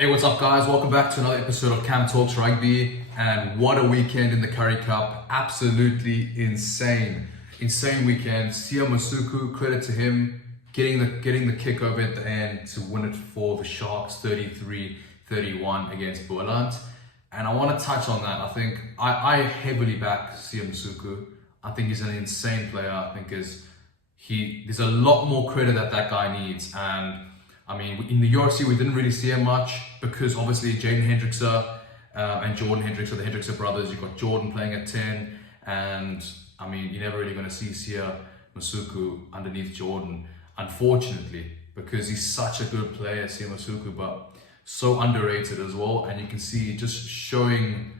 Hey, what's up, guys? Welcome back to another episode of Cam Talks Rugby. And what a weekend in the Currie Cup! Absolutely insane, insane weekend. Sia Masuku, credit to him, getting the kick over at the end to win it for the Sharks, 33-31 against Boland. And I want to touch on that. I think I heavily back Sia Masuku. I think he's an insane player. I think there's a lot more credit that guy needs. And I mean, in the URC, we didn't really see him much because obviously Jaden Hendrickse and Jordan Hendrickse, the Hendrickse brothers, you've got Jordan playing at 10, and I mean, you're never really going to see Sia Masuku underneath Jordan, unfortunately, because he's such a good player, Sia Masuku, but so underrated as well, and you can see just showing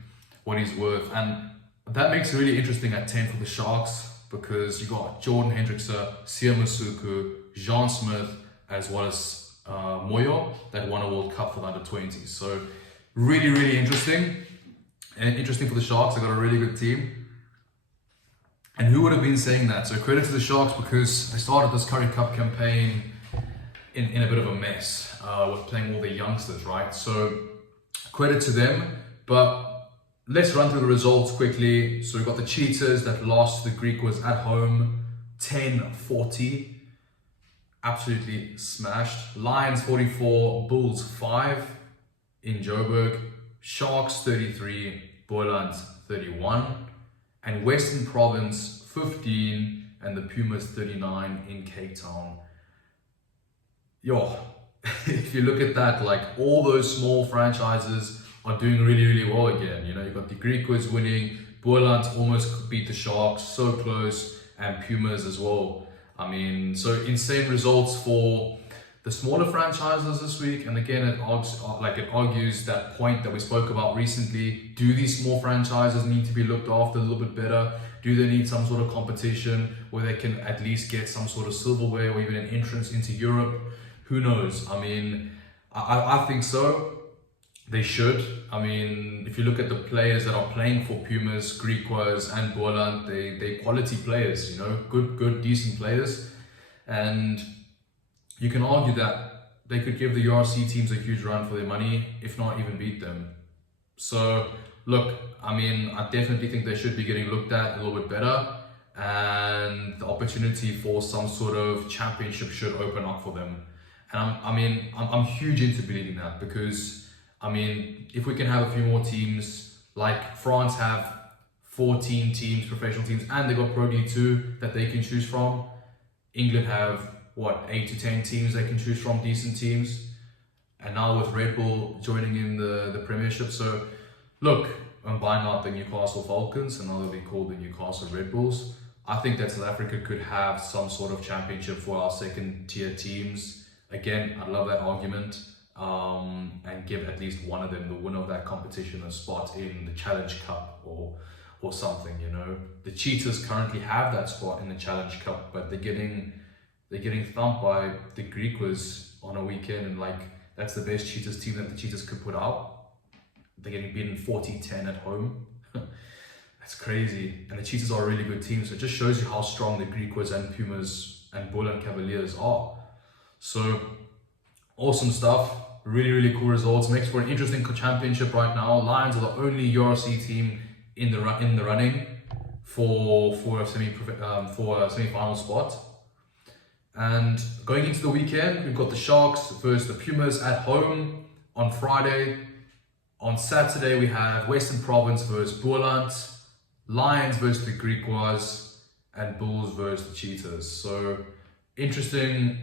what he's worth, and that makes it really interesting at 10 for the Sharks, because you got Jordan Hendrickse, Sia Masuku, Jean Smith, as well as Moyo, that won a World Cup for the under-20s. So really, really interesting. And interesting for the Sharks. They got a really good team. And who would have been saying that? So credit to the Sharks, because they started this Currie Cup campaign in a bit of a mess with playing all the youngsters, right? So credit to them. But let's run through the results quickly. So we've got the Cheetahs that lost to the Griquas at home, 10-40. Absolutely smashed. Lions 44, Bulls 5 in Joburg, Sharks 33, Boland 31, and Western Province 15, and the Pumas 39 in Cape Town. Yo, if you look at that, like all those small franchises are doing really, really well again. You know, you've got the Griquas winning, Boland almost beat the Sharks, so close, and Pumas as well. I mean, so insane results for the smaller franchises this week. And again, it argues that point that we spoke about recently. Do these small franchises need to be looked after a little bit better? Do they need some sort of competition where they can at least get some sort of silverware or even an entrance into Europe? Who knows? I mean, I think so. They should. I mean, if you look at the players that are playing for Pumas, Griquas, and Boland, they quality players, you know, good, decent players. And you can argue that they could give the URC teams a huge run for their money, if not even beat them. So, look, I mean, I definitely think they should be getting looked at a little bit better. And the opportunity for some sort of championship should open up for them. And I'm huge into believing that, because I mean, if we can have a few more teams, like France have 14 teams, professional teams, and they got Pro D2 that they can choose from. England have, 8 to 10 teams they can choose from, decent teams. And now with Red Bull joining in the Premiership. So, look, I'm buying out the Newcastle Falcons, and now they'll be called the Newcastle Red Bulls. I think that South Africa could have some sort of championship for our second tier teams. Again, I love that argument. And give at least one of them, the winner of that competition, a spot in the Challenge Cup or something, you know. The Cheetahs currently have that spot in the Challenge Cup, but they're getting thumped by the Griquas on a weekend, and like that's the best Cheetahs team that the Cheetahs could put out. They're getting beaten 40-10 at home. That's crazy. And the Cheetahs are a really good team, so it just shows you how strong the Griquas and Pumas and Boland Cavaliers are. So awesome stuff. Really, really cool results. Makes for an interesting championship right now. Lions are the only URC team in the running for a semi-final spot. And going into the weekend, we've got the Sharks versus the Pumas at home on Friday. On Saturday, we have Western Province versus Boland, Lions versus the Griquas, and Bulls versus the Cheetahs. So interesting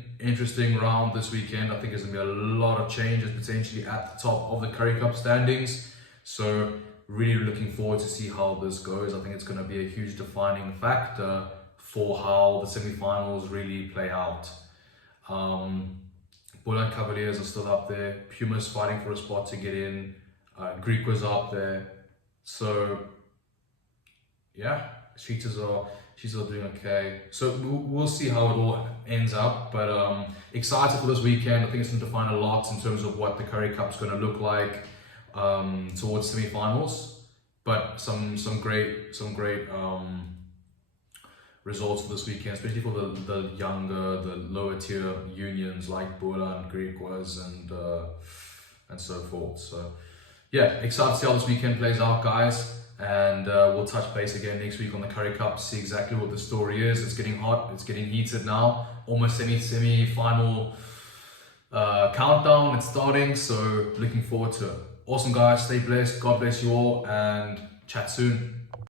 round this weekend. I think there's going to be a lot of changes potentially at the top of the Currie Cup standings. So really looking forward to see how this goes. I think it's going to be a huge defining factor for how the semi-finals really play out. Boland Cavaliers are still up there. Pumas fighting for a spot to get in. Griquas are up there. So yeah, Cheetahs are doing okay. So we'll see how it all ends up. But excited for this weekend. I think it's going to define a lot in terms of what the Currie Cup's going to look like towards semi-finals. But some great results for this weekend, especially for the younger, the lower tier unions like Boland, Griquas, and and so forth. So yeah, excited to see how this weekend plays out, guys. And we'll touch base again next week on the Currie Cup to see exactly what the story is. It's getting hot, it's getting heated now. Almost semi-final countdown, it's starting. So looking forward to it. Awesome, guys. Stay blessed. God bless you all, and chat soon.